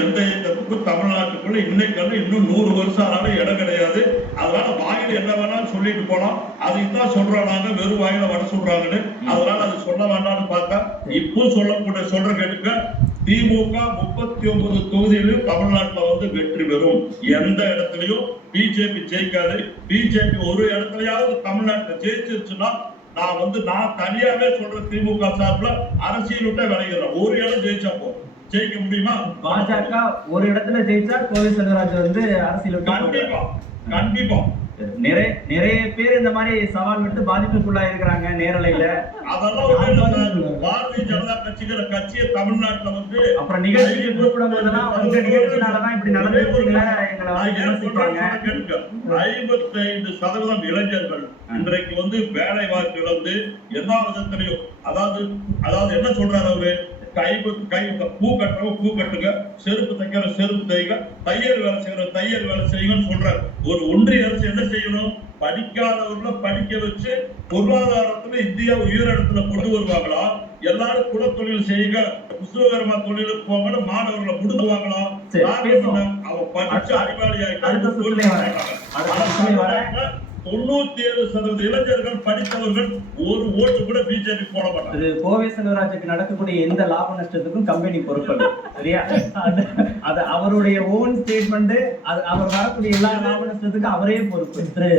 எந்த இயக்கத்துக்கும் தமிழ்நாட்டுக்குள்ள இன்னைக்கு இன்னும் நூறு வருஷம் ஆனாலும் இடம் கிடையாது. அதனால வாயில என்ன வேணாலும் சொல்லிட்டு போனோம் அதையும் தான் சொல்றோம் நாங்க வெறும் வாயில வட சொல்றாங்கன்னு. அதனால அது சொல்ல வேண்டாம்னு பார்த்தா இப்போ சொல்லக்கூடிய சொல்ற கேட்டுக்க. திமுக முப்பத்தி ஒன்பது தொகுதியிலும் தமிழ்நாட்டுல வந்து வெற்றி பெறும். எந்த இடத்துலயும் பிஜேபி ஜெயிக்காது. பிஜேபி ஒரு இடத்துலயாவது தமிழ்நாட்டுல ஜெயிச்சிருச்சுன்னா நான் வந்து நான் தனியாவே சொல்ற திமுக சார்பில் அரசியல் விட்ட விளைகிறேன் ஒரு இடம் ஜெயிச்சா போதும். ஜெயிக்க முடியுமா? பாஜக ஒரு இடத்துல ஜெயிச்சா கோவை செல்வராஜ் வந்து அரசியல் கண்டிப்பா. கண்டிப்பா. நிறைய நிறைய பேர் இந்த மாதிரி சவால் விட்டு பாதிப்புக்குள்ளா இருக்கிறாங்க நேரலையில. அதெல்லாம். பாரதிய ஜனதா கட்சிங்கிற கட்சியை தமிழ்நாட்டுல வந்து அப்புறம் நிகழ்ச்சிக்கு கூப்பிடும் போதெல்லாம் உங்க நிகழ்ச்சினாலதான் இப்படி வந்து சொல்ல கேளுங்க. 55 சதவீதம் இளைஞர்கள் இன்றைக்கு வந்து வேலை வாய்ப்பு இழந்து எல்லா விதத்திலையும் அதாவது அதாவது என்ன சொல்றாரு அவரு? கை கை பூ கட்டுறவங்க பூ கட்டுங்க. செருப்பு தைக்கிற செருப்பு தைங்க. தையல் வேலை செய்யற தையல் வேலை செய்யுங்கன்னு சொல்றாரு. ஒரு ஒன்றிய அரசு என்ன செய்யணும்? படிக்காதவர்களை படிக்க வச்சு பொருளாதாரத்துல இந்தியா உயரிடத்துல கொண்டு வருவாங்களா? எல்லாரும் குலத்தொழில் செய்யுங்க. விஸ்வகர்மா தொழிலுக்கு போங்கன்னு மாணவர்களை முடுக்குவாங்களா? அவன் படிச்சு அறிவாளி அடுத்த தொண்ணூத்தி ஏழு சதவீத இளைஞர்கள் படித்தவர்கள் ஒரு ஓட்டு கூட பிஜேபி போட மாட்டாங்க. கோவை செல்வராஜுக்கு நடக்கக்கூடிய எந்த லாப நஷ்டத்துக்கும் கம்பெனி பொறுப்பல்ல சரியா? அது அவருடைய ஓன் ஸ்டேட்மெண்ட் அது அவர் வரக்கூடிய எல்லா லாப நஷ்டத்துக்கும் அவரே பொறுப்பு. திரு